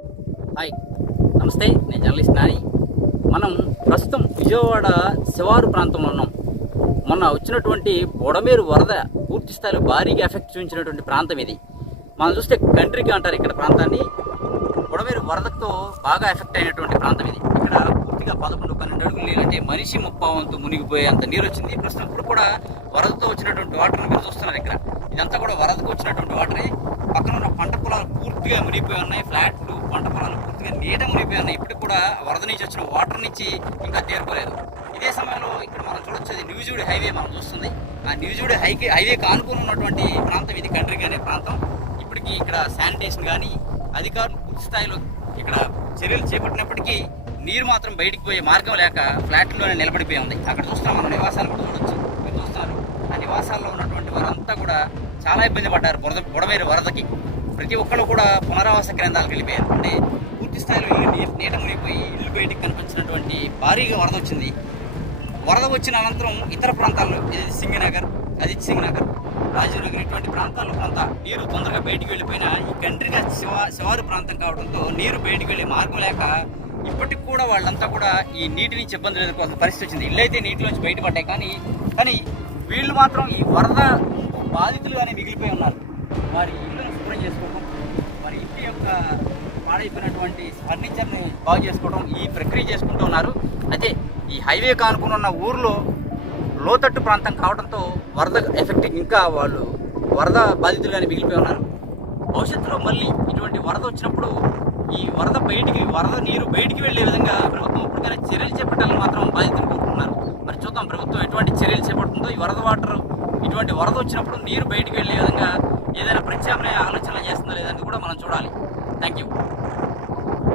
Hi, నమస్తే. నేను journalist Nani. మనం ప్రస్తుతం విజయవాడ శివారు ప్రాంతంలో ఉన్నాం. మొన్న వచ్చినటువంటి బుడమేరు వరద పూర్తి స్థాయిలో భారీగా ఎఫెక్ట్ చూపించినటువంటి ప్రాంతం ఇది. మనం చూస్తే కంట్రీకి అంటారు ఇక్కడ ప్రాంతాన్ని. బుడమేరు వరదతో బాగా ఎఫెక్ట్ అయినటువంటి ప్రాంతం ఇది. ఇక్కడ పూర్తిగా 11-12 అడుగులు నీళ్ళు, అంటే మనిషి ముప్పావంతు మునిగిపోయేంత నీరు వచ్చింది. ప్రస్తుతం ఇప్పుడు కూడా వరదతో వచ్చినటువంటి వాటర్ మీరు చూస్తున్నారు. ఇక్కడ ఇదంతా కూడా వరదకు వచ్చినటువంటి వాటరే. పక్కన ఉన్న పంట పొలాలు పూర్తిగా మునిగిపోయి ఉన్నాయి. ఫ్లాట్లు, పంట పొలాలు పూర్తిగా నీట మునిగిపోయి ఉన్నాయి. ఇప్పటికి కూడా వరద నుంచి వచ్చిన వాటర్ నుంచి ఇంకా తేరుకోలేదు. ఇదే సమయంలో ఇక్కడ మనం చూడొచ్చు, అది న్యూజివీడ్ హైవే మనం చూస్తుంది. ఆ న్యూజివీడ్ హైవేకి ఆనుకుని ఉన్నటువంటి ప్రాంతం ఇది, కంట్రీకి అనే ప్రాంతం. ఇప్పటికీ ఇక్కడ శానిటేషన్ కానీ అధికారులు పూర్తి స్థాయిలో ఇక్కడ చర్యలు చేపట్టినప్పటికీ నీరు మాత్రం బయటికి పోయే మార్గం లేక ఫ్లాట్లోనే నిలబడిపోయి ఉంది. అక్కడ చూస్తాం మనం నివాసాలు కూడా చూడొచ్చు. మీరు చూస్తున్నారు, ఆ నివాసాల్లో ఉన్నటువంటి వారంతా కూడా చాలా ఇబ్బంది పడ్డారు బుడమేరు వరదకి. ప్రతి ఒక్కరు కూడా పునరావాస కేంద్రాలకు వెళ్ళిపోయారు. అంటే పూర్తి స్థాయిలో నీట మునిగిపోయి ఇల్లు బయటికి కనిపించినటువంటి భారీగా వరద వచ్చింది. వరద వచ్చిన అనంతరం ఇతర ప్రాంతాల్లో సింగనగర్, అజిత్ సింగ్ నగర్, రాజీవ్ నగర్ ఇటువంటి ప్రాంతాల్లో కొంత నీరు తొందరగా బయటికి వెళ్ళిపోయినా ఈ కంట్రీగా శివారు ప్రాంతం కావడంతో నీరు బయటికి వెళ్ళే మార్గం లేక ఇప్పటికి కూడా వాళ్ళంతా కూడా ఈ నీటి నుంచి ఇబ్బందులు ఎదుర్కోవాల్సిన పరిస్థితి వచ్చింది. ఇల్లు అయితే నీటిలోంచి బయటపడ్డాయి, కానీ వీళ్ళు మాత్రం ఈ వరద బాధితులుగానే మిగిలిపోయి ఉన్నారు. వారి ఇల్లును శుభ్రం చేసుకోవడం, వారి ఇంటి యొక్క పాడైపోయినటువంటి ఫర్నిచర్ని బాగు చేసుకోవడం, ఈ ప్రక్రియ చేసుకుంటూ ఉన్నారు. అయితే ఈ హైవే కానుకుని ఉన్న ఊర్లో లోతట్టు ప్రాంతం కావడంతో వరద ఎఫెక్ట్ ఇంకా వాళ్ళు వరద బాధితులుగానే మిగిలిపోయి ఉన్నారు. భవిష్యత్తులో మళ్ళీ ఇటువంటి వరద వచ్చినప్పుడు ఈ వరద నీరు బయటికి వెళ్లే విధంగా ప్రభుత్వం ఇప్పటికైనా చర్యలు చేపట్టాలని మాత్రం బాధితులు కోరుకుంటున్నారు. మరి చూద్దాం ప్రభుత్వం ఎటువంటి చర్యలు చేపడుతుందో. ఈ ఇటువంటి వరద వచ్చినప్పుడు నీరు బయటికి వెళ్లే విధంగా ఏదైనా ప్రత్యామ్నాయ ఆలోచనలు చేస్తుందో లేదని కూడా మనం చూడాలి. Thank you.